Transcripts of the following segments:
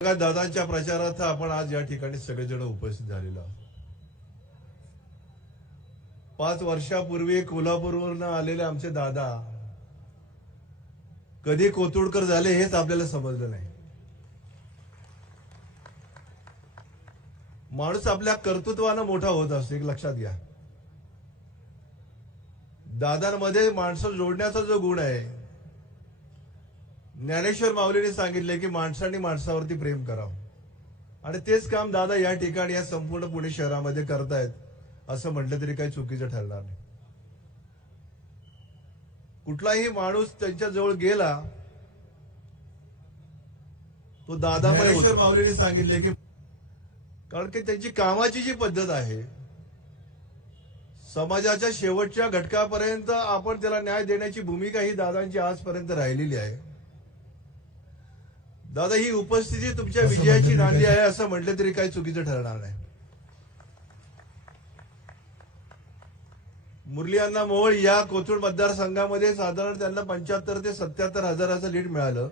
दादांच्या प्रचारार्थ आपण आज या ठिकाणी सगळेजण उपस्थित झालेलो आहोत. पाच वर्षापूर्वी कोल्हापूरवरनं आलेले आमचे दादा कधी कोथुडकर झाले हेच आपल्याला समजलं नाही. माणूस आपल्या कर्तृत्वानं मोठा होत असतो एक लक्षात घ्या. दादांमध्ये माणसं जोडण्याचा जो गुण आहे ज्ञानेश्वर माऊलीने सांगितले की माणसाने माणसावरती प्रेम करावं. आणि तेच काम दादा या ठिकाणी या संपूर्ण पुणे शहरामध्ये करतायत असं म्हटलं तरी काही चुकीचं ठरणार नाही. कुठलाही माणूस त्यांच्या जवळ गेला तो दादा ज्ञानेश्वर माऊलीने सांगितले की कारण की त्यांची कामाची जी पद्धत आहे समाजाच्या शेवटच्या घटकापर्यंत आपण त्याला न्याय देण्याची भूमिका ही दादांची आजपर्यंत राहिलेली आहे. दादा ही उपस्थिती तुमच्या विजयाची नांदी आहे असं म्हटलं तरी काही चुकीचं ठरणार नाही. मुरली अण्णा मोहोळ या कोथरूड मतदारसंघामध्ये साधारण त्यांना पंच्याहत्तर ते सत्याहत्तर हजाराचं लीड मिळालं.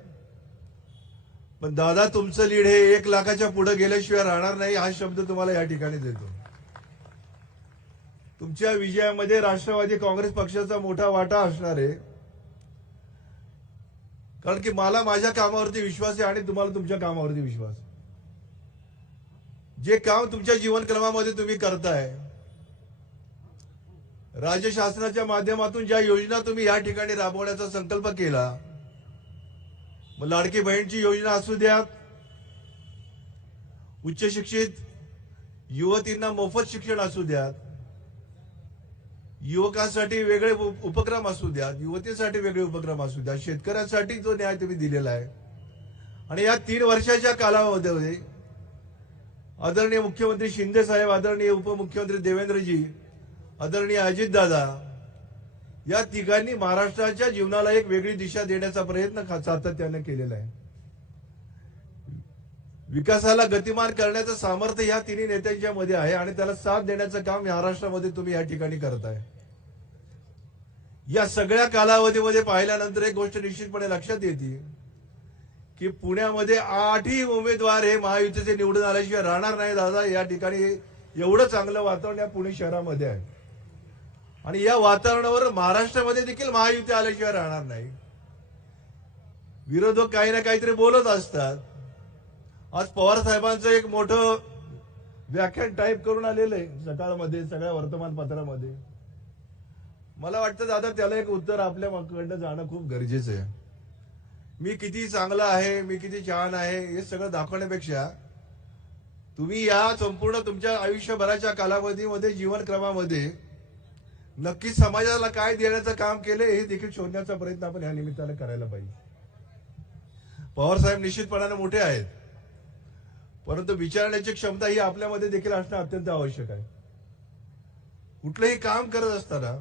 पण दादा तुमचं लीड हे एक लाखाच्या पुढे गेल्याशिवाय राहणार नाही हा शब्द तुम्हाला या ठिकाणी देतो. तुमच्या विजयामध्ये राष्ट्रवादी काँग्रेस पक्षाचा मोठा वाटा असणार आहे. कारण की मला माझ्या कामावरती विश्वास आहे आणि तुम्हाला तुमच्या कामावरती विश्वास जे काम तुमच्या जीवनक्रमामध्ये तुम्ही करताय राज्य शासनाच्या माध्यमातून ज्या योजना तुम्ही या ठिकाणी राबवण्याचा संकल्प केला मग लाडकी बहीणची योजना असू द्यात उच्च शिक्षित युवतींना मोफत शिक्षण असू द्यात युवकांसाठी वेगळे उपक्रम असू द्या युवतीसाठी वेगळे उपक्रम असू द्या शेतकऱ्यांसाठी जो न्याय तुम्ही दिलेला आहे. आणि या तीन वर्षाच्या कालावधीमध्ये आदरणीय मुख्यमंत्री शिंदे साहेब आदरणीय उपमुख्यमंत्री देवेंद्रजी आदरणीय अजितदादा या तिघांनी महाराष्ट्राच्या जीवनाला एक वेगळी दिशा देण्याचा प्रयत्न सातत्याने सातत्यानं केलेला आहे. विकासाला गतिमान करण्याचं सामर्थ्य या तिन्ही नेत्यांच्या मध्ये आहे आणि त्याला साथ देण्याचं काम महाराष्ट्रामध्ये तुम्ही या ठिकाणी करताय. या सगळ्या कालावधीमध्ये पाहिल्यानंतर एक गोष्ट निश्चितपणे लक्षात येते की पुण्यामध्ये आठही उमेदवार हे महायुतीचे निवडून आल्याशिवाय राहणार नाही. दादा या ठिकाणी एवढं चांगलं वातावरण या पुणे शहरामध्ये आहे. आणि या वातावरणावर महाराष्ट्रामध्ये देखील महायुती आल्याशिवाय राहणार नाही. विरोधक काही ना काहीतरी बोलत असतात. आज पवार साहेबांचं एक मोठं व्याख्यान टाईप करून आलेलं आहे सकाळमध्ये सगळ्या वर्तमानपत्रामध्ये. मला वाटतं दादा त्याला एक उत्तर आपल्याकडनं जाणं खूप गरजेचं आहे. मी किती चांगला आहे मी किती छान आहे हे सगळं दाखवण्यापेक्षा तुम्ही या संपूर्ण तुमच्या आयुष्यभराच्या कालावधीमध्ये जीवनक्रमामध्ये नक्की समाजाला काय देण्याचं काम केले हे देखील शोधण्याचा प्रयत्न आपण या निमित्तानं करायला पाहिजे. पवार साहेब निश्चितपणाने मोठे आहेत परंतु विचारण्याची क्षमता ही आपल्यामध्ये देखील असणं अत्यंत आवश्यक आहे. कुठलंही काम करत असताना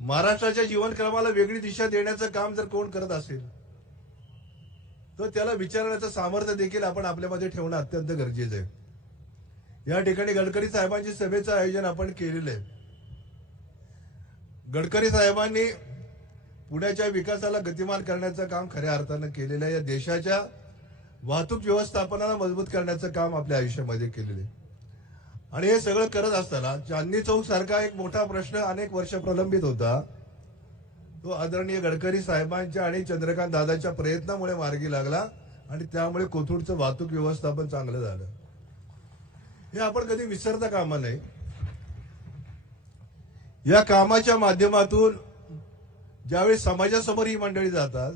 महाराष्ट्राच्या जीवनक्रमाला वेगळी दिशा देण्याचं काम जर कोण करत असेल तर त्याला विचारण्याचं सामर्थ्य देखील आपण आपल्यामध्ये ठेवणं अत्यंत गरजेचं आहे. या ठिकाणी गडकरी साहेबांची सभेचं आयोजन आपण केलेलं आहे. गडकरी साहेबांनी पुण्याच्या विकासाला गतिमान करण्याचं काम खऱ्या अर्थानं केलेलं आहे. या देशाच्या वाहतूक व्यवस्थापनाला मजबूत करण्याचं काम आपल्या आयुष्यामध्ये केलेलं आहे. आणि हे सगळं करत असताना चांदणी चौक सारखा एक मोठा प्रश्न अनेक वर्ष प्रलंबित होता. तो आदरणीय गडकरी साहेबांच्या आणि चंद्रकांत दादाच्या प्रयत्नामुळे मार्गी लागला आणि त्यामुळे कोथरूडचं वाहतूक व्यवस्थापन चांगलं झालं. हे आपण कधी विसरता कामा नये. या कामाच्या माध्यमातून ज्यावेळी समाजासमोर ही मंडळी जातात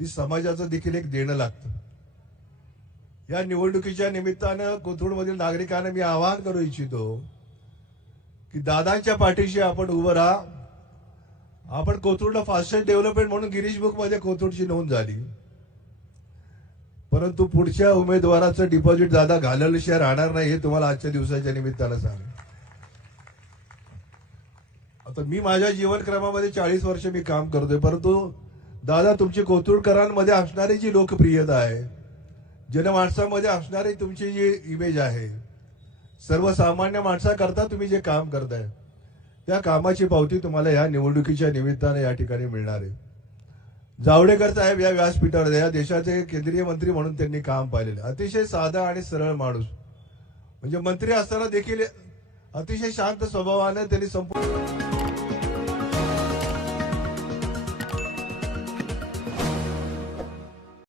ती समाजाचं देखील एक देणं लागतं. या निवडणुकीच्या निमित्तानं कोथरूडमधील नागरिकांना मी आवाहन करू इच्छितो की दादांच्या पाठीशी आपण उभं राहा. आपण कोथरूडला फास्टेस्ट डेव्हलपमेंट म्हणून गिरीश बुकमध्ये कोथरूडची नोंद झाली. परंतु पुढच्या उमेदवाराचं डिपॉझिट दादा घालवल्याशिवाय राहणार नाही हे तुम्हाला आजच्या दिवसाच्या निमित्तानं सांग आता मी माझ्या जीवनक्रमामध्ये चाळीस वर्ष मी काम करतोय परंतु दादा तुमची कोथरूडकरांमध्ये असणारी जी लोकप्रियता आहे जनमाणसामध्ये असणारी तुमची जी इमेज आहे सर्वसामान्य माणसाकरता तुम्ही जे काम करताय त्या कामाची पावती तुम्हाला या निवडणुकीच्या निमित्ताने या ठिकाणी मिळणार आहे. जावडेकर साहेब या व्यासपीठावर या देशाचे केंद्रीय मंत्री म्हणून त्यांनी काम पाहिलेलं अतिशय साधा आणि सरळ माणूस. म्हणजे मंत्री असताना देखील अतिशय शांत स्वभावाने त्यांनी संपूर्ण